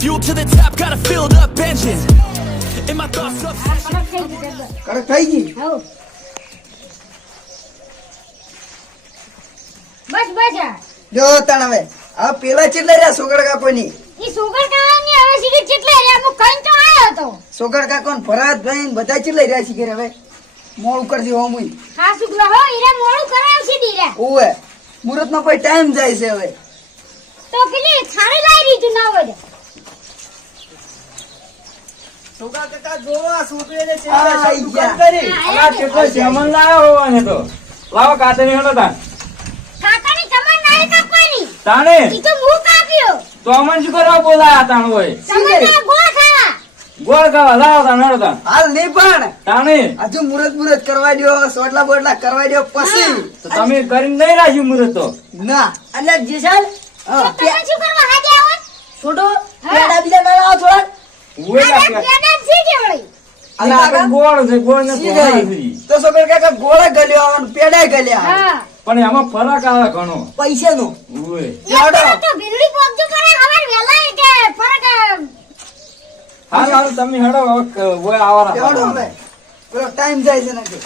Fuel to the top, got a filled up engine. In my thoughts, obsession. કડક થઈ ગઈ. બસ બસ. આ. જો તણ હવે. હવે પેલા ચેટલા રહ્યા સોગડ કાકોની? ઈ સુગર ખાવાની હવે સીધી કેટલે રે અમુક ખાઈને તો આયો હતો. સોગડ કાકો ને ભરતભાઈ ને બધા ચેટલા રહ્યા છે ઘેર હવે? મોડું કરજે હોમુય હા સુગલા હો ઈરે મોડું કરાવશે દીરા ઓવે મુહૂર્ત નો કોઈ ટાઈમ જાય છે હવે. તો પેલી થાળી લાવી દીધું ના હોય. છોકરા કાકા જોવા આ શબ્દ ગયા. કરી? હા, કેટલો સામાન લાવ્યો હોવાને તો. લાવો કાતરી હેડો તાન કાકાની તમાર નાઈ કાપવાની. તાણે? ઈ તો હું કાપ્યો તો અમન શું કરવા બોલાયા તાણ હોય? તમાર ગોળ ખાવા. ગોળ ખાવા. લાવો તાણ હેડો તાણ. હાલ નહીં પણ. તાણે? હજુ મુહૂર્ત મુહૂર્ત કરવા દ્યો સોટલા બોટલા કરવા દ્યો પછી. તો તમે કરીને નહીં રાખ્યું મુરત તો? ના. એટલે જીસાલ તમે શું કરવા હાજે આવો છોટો પેડા બીજા ના લાવો થોડા પોણા ગઈ? છે. તો સોગડ કાકા ગોળે ગલ્યો આવે ને પેડાય ગલ્યા આવે. હા. પણ એમાં ફરક આવે ઘણો. પૈસા નો હા હારું તમે હેડો હવે પેલો ટાઈમ જાય છે નથી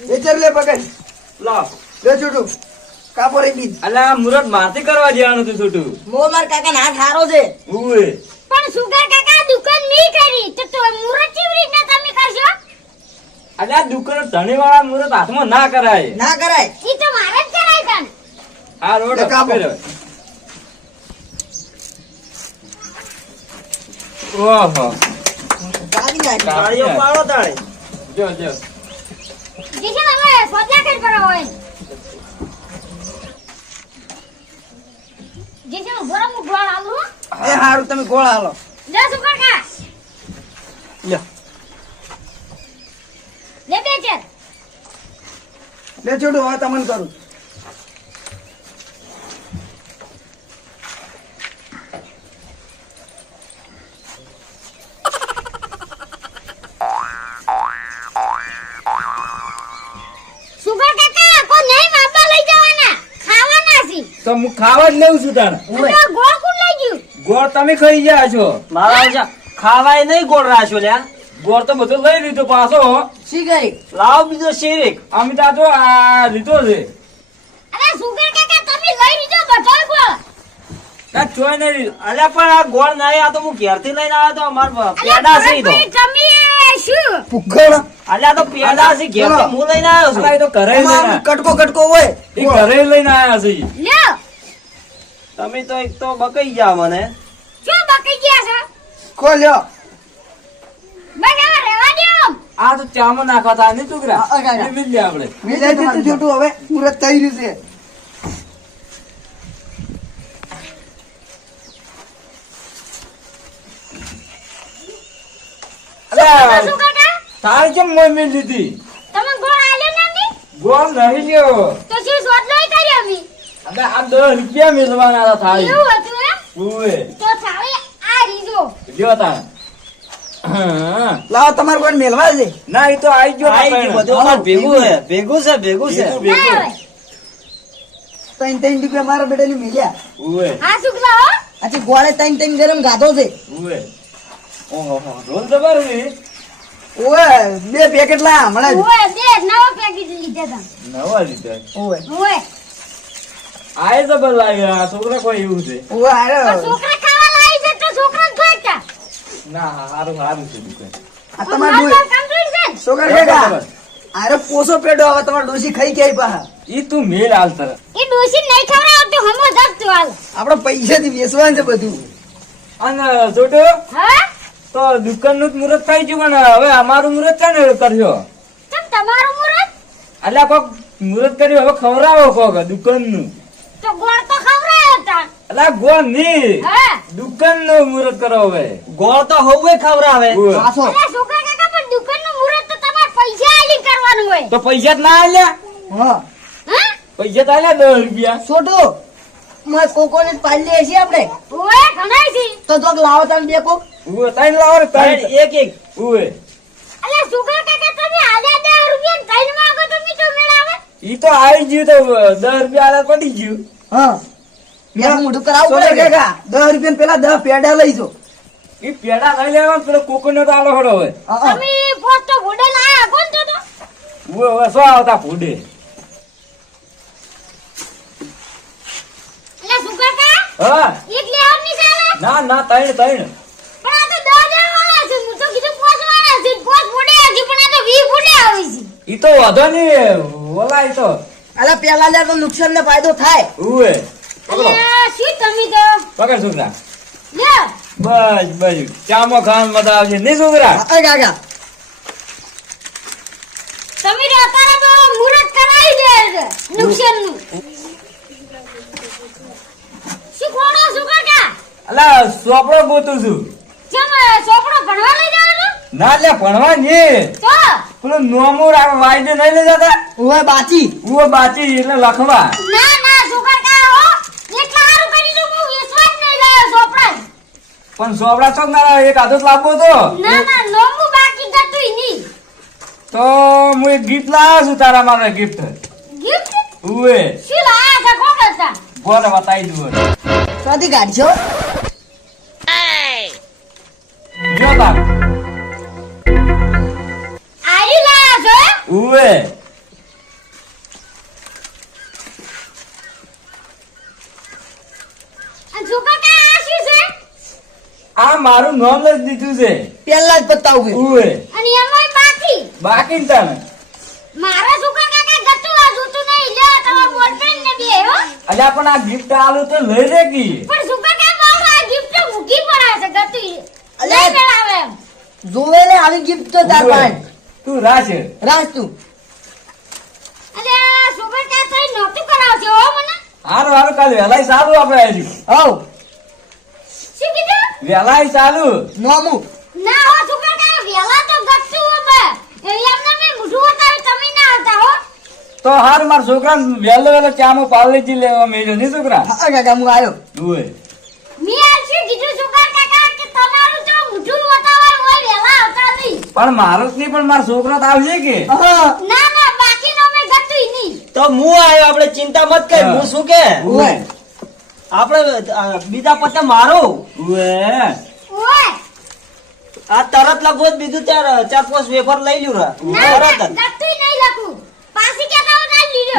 વિચાર લે પકડ. લા. લે છોટું કાપો રહી બીજ. અલા મુરત મારથી કરવા જવાનું તું છોટું. મો માર કાકા ના હાથ હારો છે. ઉવે. પણ સુગર કાકા દુકાન મી કરી. તો તો મુરત કેવી રીતના તમે કરશો? અલા દુકાન ધણી વાળા મુરત હાથમાં ના કરાય. ના કરાય. ઈ તો મારે જ કરાય તન. આ રોડ કાપો. ઓહો. ગાડીઓ પાડો તાળે જો જો. જે છે ને કર પર હોય જે છે ને ગરમ ગોળ આલુ હો. એ હારું તમે ગોળ હાલો લે સુગર કા લ્યો લે બે છે લે છોટું હવે તમને કરું સુગર કાકા કો નહીં માપા લઈ જવાના ખાવાના છે તો હું ખાવા જ લેવું છું તાણ તો ગોળ કોણ લઈ ગયું ગોળ તમે ખાઈ ગયા છો? મારા ખાવાય નહીં ગોળ રાખ્યો લ્યા. ગોળ તો બધો લઈ લીધો પાછો. શી કરી લાવ બીજો શેરેક. અમિતા તો આ લીધો છે. અરે સુગર કાકા તમે લઈ લીધો બધો ગોળ. ના ચોય નહીં. અલ્યા પણ આ ગોળ ના આ તો હું ઘેરથી લઈને આવ્યો તો અમાર પેડા છે તો. શું? પુખડ અલ્યા તો પેડા છે ઘેરથી હું લઈને આવ્યો છું. તો ઘરે લઈને કટકો કટકો હોય. એ ઘરે લઈને આયા છે લ્યો. તમે તો એક તો બકાઈ ગયા મને. શું બકી ગયા છો? ખોલ્યો. હવે રહેવા દ્યો આ તો ચામાં નાખવા થાય ને ટુકડા આ, આ, આ. એ મિલ જાય આપણે. દીધું છોટું હવે મુહૂર્ત થઈ રહ્યું છે. તારે કેમ મોય મિલ લીધી? તમે ગોળ આલ્યો નથી ગોળ નહીં લ્યો. તો શું સોદલો કર્યો અભી અબે આ દસ રૂપિયા મિલવાના હતા થાળી એવું હતું? તો થાળી આ રીજો. લ્યો તાણ લાવો તમારે કોઈ મેલવા છે? ના એ તો આઈ ગયો આઈ ગયું બધું ભેગું છે ભેગું છે ભેગું છે. ભેગું, ના ભેગું. હવે ત્રણ ત્રણ રૂપિયા મારા બેટાની મેલ્યા. ઉવે. હા? હો ગોળે ત્રણ ત્રણ ગરમ ગાધો છે. ઉવે. ઓહો રોલ બે પેકેટ લા હમણાં બે નવા પેકેટ લીધા હતા નવા લીધા. ઓવે ઓય આય જબર લાગે આ છોકરા કોઈ એવું છે. ઓવે પણ છોકરા ખાવા લાવી છે તો છોકરાને ખોઈતા ના હારું હારું છે દુકાન. આ તમાર દુઈ? છોકરા કાકા અરે પોસો પેડો હવે તમારે ડોસી ખાઈ કે પાહા. ઈ તું મેલ હાલ તર. એ ડોસી નહીં ખવડાવતો હમો ધકતો હાલ. આપણે પૈસાથી વેચવાનું છે બધું. અને જોટો હા? તો દુકાનનું મુહૂર્ત થઈ ગયું પણ હવે અમારું મુહૂર્ત છે તમ તમારું મુરત? અલ્યા કોક મુહૂર્ત કર્યું હવે ખવડાવો કોક દુકાનનું તો તો અલ્યા ગોળની દુકાનનું મુહૂર્ત કરો હવે. ગોળ તો હવે અલા તો પૈસા આલી કરવાનું હોય. તો પૈસા જ ના આલ્યા? હા. હા? પૈસા તો આલ્યા દસ રૂપિયા. છોટું કોકોને આપણે. ઓય ઘણાય છે. તો લાવો તમે બે કોક. ત્રણ લાવો ત્રણ. એક એક. ઉવે. અલા છોકરા કાકા તમે આલ્યા દસ રૂપિયા ત્રણ માંગો તો મીઠો મેળાવે ઈ તો આવી ગયું તો દસ રૂપિયા આલે પડી ગયું. હા. મોઢું કરાવવું પડે કાકા દસ રૂપિયા પેલા દસ પેડા લઈ જો ઈ પેડા લઈ લેવા પેલો કોકોનટ આલો હડો હોય હા, હા. તમે પોત ભૂડે લાયા કોણ તો તો? ઉવે ઉવે શું આવતા ફૂડે એટલે શું કાકા હા. એક લેવડની ચાલે? ના ના તૈણ તૈણ પણ આ તો દસ જણ છે હું તો કીધું પાંચ વાળા છે પાંચ ફૂડે હજી પણ આ તો વી ફૂડે આવે છે. ઈ તો વધો નહીં ઓલા ઈ તો. અલા પેલા લે તો નુકસાન ને ફાયદો થાય. ઉવે. પકડો શું તમે તો? પકડ છોકરા. બસ બસ. ચામો ખાન મજા આવશે. નહીં છોકરા? હા, તમે અત્યારે તો મુહૂર્ત કરાવી દે છે નુકસાનનું. શું ખોડો શું કાકા? અલા સોપડો ગોતું છું. ચમ ચોપડો ભણવા લઈ જવાનો? ના લે ભણવા નહીં તો? પેલું નોમું વાયદે નહીં લઈ જતા? ઓય બાચી. ઉવો બાચી એટલે લખવા. ના ના શું કાકા હો એટલા સારું કરી દઉં હું વિશ્વાસ નહીં લાયો ચોપડા પણ સોપડા ચોક ના એક આદત લાવવો તો ના ના લોમું બાકી ગતું નહીં. તો હું એક ગિફ્ટ લાવ્યો છું તારા માટે ગિફ્ટ ગિફ્ટ ઉવે. શું લાયા છે કોણ હતા બોલે બતાવી દઉં ક્યાંથી કાઢશો જો. તાર. આયુ લાયા છો? ઉવે અને શું કાકા આ શું છે આ મારું નામ જ દીધું છે. પેલા જ બતાવું ઉવે. અને એમાં બાકી. બાકી તને મારા સુકા કાકા ગતું આ જોતું નહીં. લે તમારો બોયફ્રેન્ડ ને બે હો અલ્યા પણ આ ગિફ્ટ આલું તો લઈ લે કી પણ સુકા કાકા આ ગિફ્ટ મૂકી પડા છે ગતું. અલ્યા. લઈ મેળાવે જોવે લે આવી ગિફ્ટ તો તાર પાસે. તું રાજ રાજ તું. અલ્યા સુકા કાકા નોતું કરાવજો હો મને. હારું હારું કાલ વેલાઈ ચાલુ આપણે આવી હો શું કીધું? વહેલાય ચાલુ. નોમુ ના હો શું કાકા વેલા તો ગતું હો બે એમને મે મૂઠું બતાવ્યું તમે ના હતા હો. તો હાર માર છોકરા વેલો વેલો ચામો પાર્લેજી લેવા મેળ્યો ની છોકરા? હા કાકા હું આવ્યો ઉવે. મેં આ શું કીધું શું કાકા કે તમારું તો મૂઠું બતાવવાનું હોય વેલા આવતા નહીં. પણ મારો જ નહીં પણ મારો છોકરા તો આવશે કે? હા. ના ના બાકીનો મે ગતું નહીં. તો હું આવ્યો આપણે ચિંતા મત કર હા. હું શું કે? ઓય આપણે બીજા પતે મારું? આ તરત લખો જ બીજું ચાર ચાર પાંચ વેફર લઈ લ્યું રા. તરત.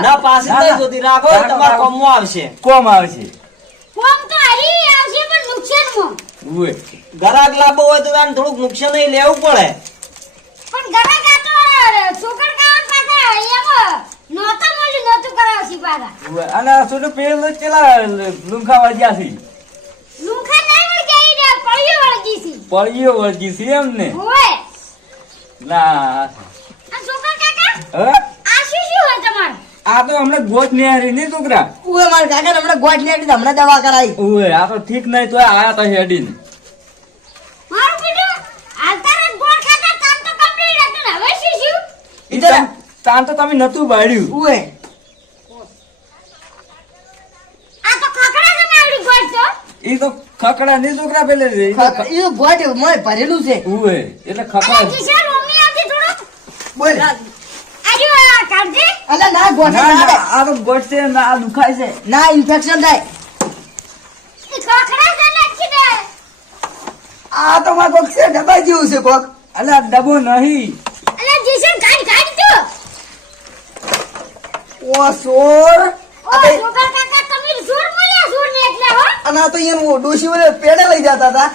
ના પાસે નહીં જોતી રાખો તમારે કોમ. આવશે. કોમ આવશે. કોમ તો હરી આવશે પણ નુકસાનમાં. ઉવે ગરાક લાવવો હોય તો તારે થોડુંક નુકસાન નહીં લેવું પડે. પણ ગરાક આ તો છોકર અને સુનો પેલું ચેલા લુંખા વાજ્યા છે. લુંખા નહીં વળગે રે પડ્યો વળગી છે. પળીઓ વળગી છે એમ ને? ઓય ના. આ સોકા કાકા હવે આ શું શું હોય તમારું? આ તો હમણાં ગોચ નેહરી નહીં છોકરા. ઓય મારા કાકા હમણાં ગોઠ ને હમણાં દવા કરાવી. ઉવે આ તો ઠીક નહીં તો આયા તો હેડીને. મારું બેટું હાલતા જ ગોળ ખાતા કામ તો કમ્પ્લીટ હતું ને. હવે શું શું ઈ તમ- તાન તો તમે નતું બાળ્યું ઓય આ તો ખખડા જમાવડી ગોળ છો ઈ તો ખકડા ની છોકરા પેલે છે. ઈ તો ગોટ મય ભરેલું છે. ઉવે એટલે ખકડા મમ્મી આવતી થોડો. બોલ. આજુ આ કાઢજે. અલા ના ગોટ ના આ તો ગોટ છે ના આ દુખાય છે. ના ઇન્ફેક્શન થાય. ઈ ખકડા છે નાખી દે આ તો મારે કોક છે ડબ્બા જેવું છે કોક. અલા ડબો નહીં. અલે જીસન કાઢ કાઢ તો ઓ સોર. ઓ છોકરા અને આ તો અહીંયા ડોશી વડે પેડે લઈ જતા હતા.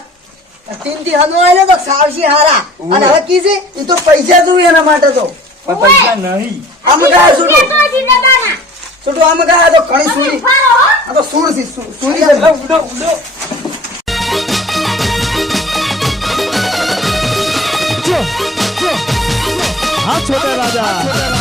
ટીમથી હનુ આવ્યો તો સાવશી હારા. અને હવે કી છે? એ તો પૈસા જોયું એના માટે તો. પૈસા નહીં. આમ ગયા છોટો. છોટો આમ ગયા તો ઘણી સુરી. આ તો સુર છે સુરી. ઉડો ઉડો હા છોટા રાજા.